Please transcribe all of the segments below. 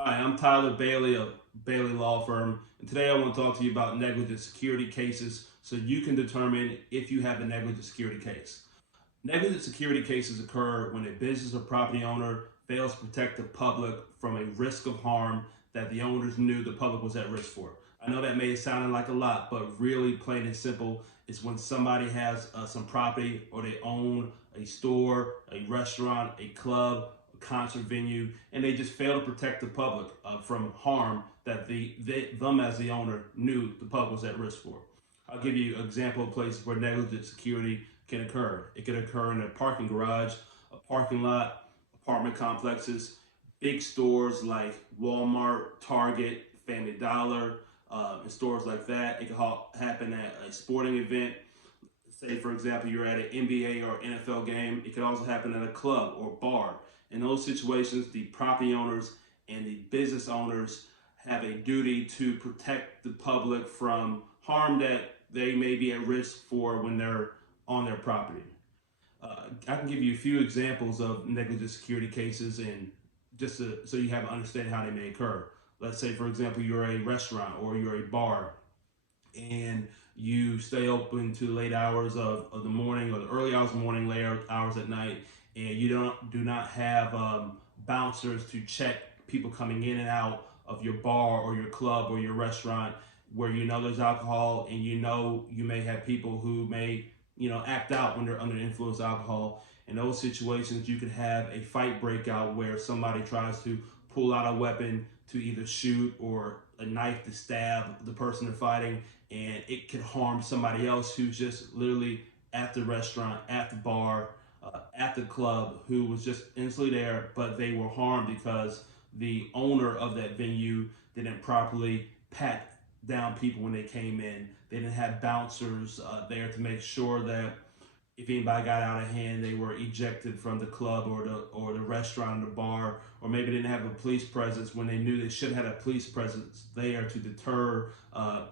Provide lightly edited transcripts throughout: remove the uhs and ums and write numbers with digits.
Hi, I'm Tyler Bailey of Bailey Law Firm, and today I want to talk to you about negligent security cases so you can determine if you have a negligent security case. Negligent security cases occur when a business or property owner fails to protect the public from a risk of harm that the owners knew the public was at risk for. I know that may sound like a lot, but really plain and simple is when somebody has some property or they own a store, a restaurant, a club, a concert venue, and they just fail to protect the public from harm that them as the owner knew the public was at risk for. I'll give you an example of places where negligent security can occur. It can occur in a parking garage, a parking lot, apartment complexes, big stores like Walmart, Target, Family Dollar, and stores like that. It can happen at a sporting event. Say, for example, you're at an NBA or NFL game. It could also happen at a club or bar. In those situations, the property owners and the business owners have a duty to protect the public from harm that they may be at risk for when they're on their property. I can give you a few examples of negligent security cases, and so you have an understanding how they may occur. Let's say, for example, you're a restaurant or you're a bar, and you stay open to late hours of the morning or the early hours of the morning, late hours at night, and you do not have bouncers to check people coming in and out of your bar or your club or your restaurant where you know there's alcohol, and you know you may have people who may act out when they're under the influence of alcohol. In those situations, you could have a fight breakout where somebody tries to pull out a weapon to either shoot or a knife to stab the person they're fighting, and it could harm somebody else who's just literally at the restaurant, at the bar, at the club, who was just instantly there, but they were harmed because the owner of that venue didn't properly pat down people when they came in. They didn't have bouncers there to make sure that if anybody got out of hand, they were ejected from the club or the restaurant or the bar, or maybe didn't have a police presence when they knew they should have had a police presence there to deter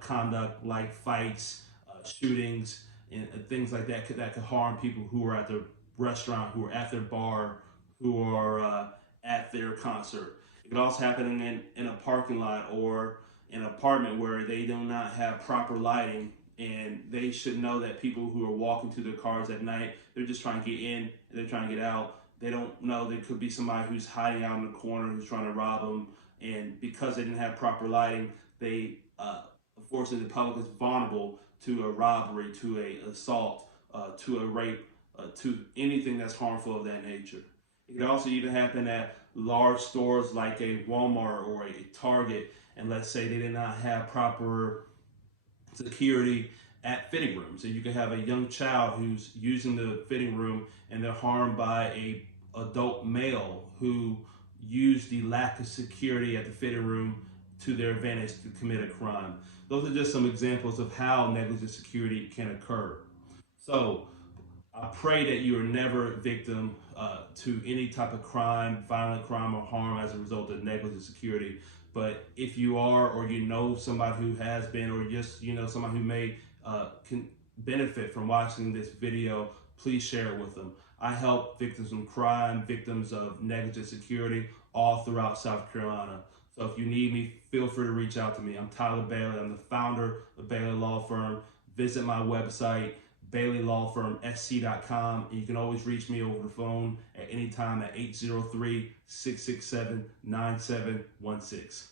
conduct like fights, shootings, and things like that could harm people who are at the restaurant, who are at their bar, who are at their concert. It could also happen in a parking lot or an apartment where they do not have proper lighting, and they should know that people who are walking to their cars at night, they're just trying to get in and they're trying to get out. They don't know there could be somebody who's hiding out in the corner who's trying to rob them, and because they didn't have proper lighting, they unfortunately the public is vulnerable to a robbery, to a assault, to a rape, to anything that's harmful of that nature. It could also even happen at large stores like a Walmart or a Target, and let's say they did not have proper security at fitting rooms. So you can have a young child who's using the fitting room and they're harmed by a adult male who used the lack of security at the fitting room to their advantage to commit a crime. Those are just some examples of how negligent security can occur. So I pray that you are never a victim to any type of crime, violent crime, or harm as a result of negligent security. But if you are, or you know somebody who has been, or just somebody who may can benefit from watching this video, please share it with them. I help victims of crime, victims of negligent security, all throughout South Carolina. So if you need me, feel free to reach out to me. I'm Tyler Bailey. I'm the founder of Bailey Law Firm. Visit my website, BaileyLawFirmSC.com, and you can always reach me over the phone at any time at 803-667-9716.